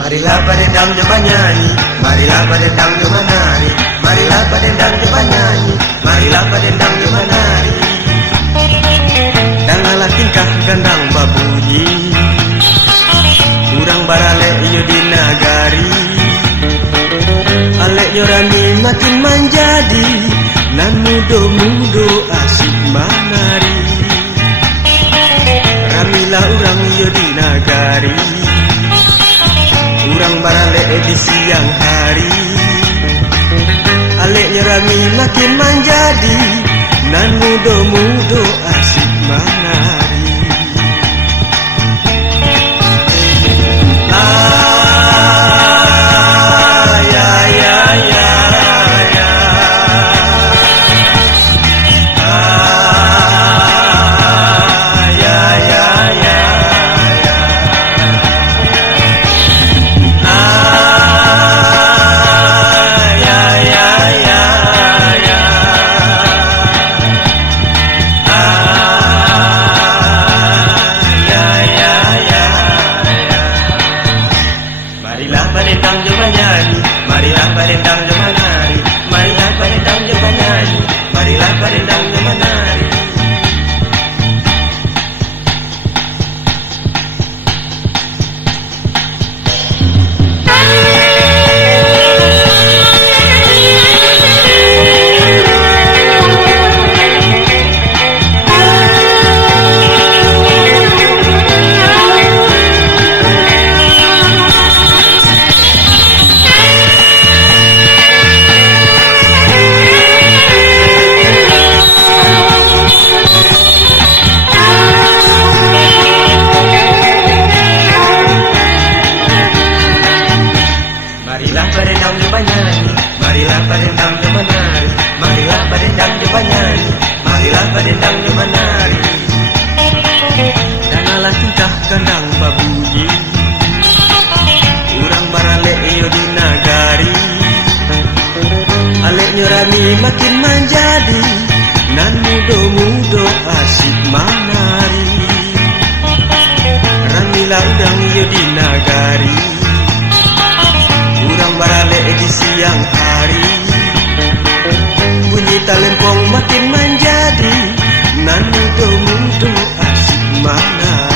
Marilah padendang coba nyanyi, marilah padendang coba nari, marilah padendang coba nyanyi, marilah padendang coba nari. Dangalah tingkah gandang babunyi, urang barale iyo di nagari. Alek nyorami makin manjadi, nan mudo-mudo asik manari. Ramilah urang iyo di nagari, urang barale di siang hari. Aleknya rami makin manjadi, nan mudo-mudo asik manari. Marilah padendang coba nyanyi, marilah padendang coba nari, marilah padendang coba nyanyi, marilah padendang coba nari. Marilah padendang coba nyanyi, marilah padendang coba nari, marilah padendang coba nyanyi, marilah padendang coba nari. Dangalah tingkah gandang babunyi, urang barale iyo di nagari. Alek nyorami makin manjadi, nan mudo-mudo asik manari. Ramilah urang iyo di nagari, urang barale di siang hari. Bunyi talempong makin manjadi, nan mudo-mudo asik manari.